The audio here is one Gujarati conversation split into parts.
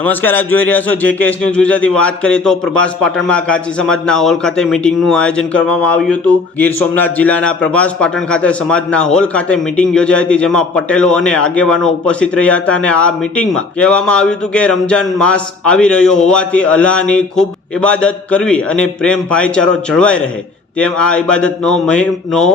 નમસ્કાર, આપ જોઈ રહ્યા છો જેકેએસ ન્યૂઝ ગુજરાતી। વાત કરીએ તો પ્રભાસ પાટણમાં ઘાંચી સમાજના હોલ ખાતે મીટિંગનું આયોજન કરવામાં આવ્યું હતું। ગીર સોમનાથ જિલ્લાના પ્રભાસ પાટણ ખાતે સમાજના હોલ ખાતે મીટિંગ યોજાઈ હતી, જેમાં પટેલો અને આગેવાનો ઉપસ્થિત રહ્યા હતા। અને આ મીટિંગમાં કહેવામાં આવ્યું હતું કે રમજાન માસ આવી રહ્યો હોવાથી અલ્લાહની ખૂબ ઇબાદત કરવી અને પ્રેમ ભાઈચારો જળવાઈ રહે તેમ આ ઇબાદતનો મહિનો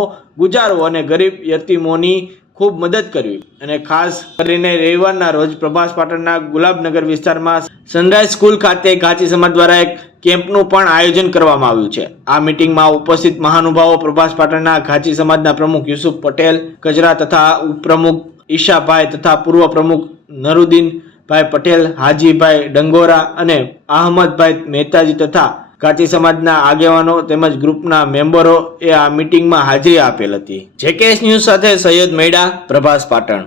ગુજારવો અને ગરીબ યતીમોની ખૂબ મદદ કરવી અને ખાસ કરીને રવિવારના રોજ પ્રભાસ પાટણના ગુલાબનગર વિસ્તારમાં સનરાઈઝ સ્કૂલ ખાતે ઘાંચી સમાજ દ્વારા એક કેમ્પનું પણ આયોજન કરવામાં આવ્યું છે। આ મીટિંગમાં ઉપસ્થિત મહાનુભાવો પ્રભાસ પાટણના ઘાંચી સમાજના પ્રમુખ યુસુફ પટેલ કજરા તથા ઉપપ્રમુખ ઈશાભાઈ તથા પૂર્વ પ્રમુખ નરુદ્દીનભાઈ પટેલ, હાજીભાઈ ડંગોરા અને અહમદભાઈ મહેતાજી તથા ઘાંચી સમાજના આગેવાનો તેમજ ગ્રુપના મેમ્બરો એ આ મીટિંગમાં હાજરી આપેલ હતી। જેકેએસ ન્યૂઝ સાથે સૈયદ મૈડા, પ્રભાસ પાટણ।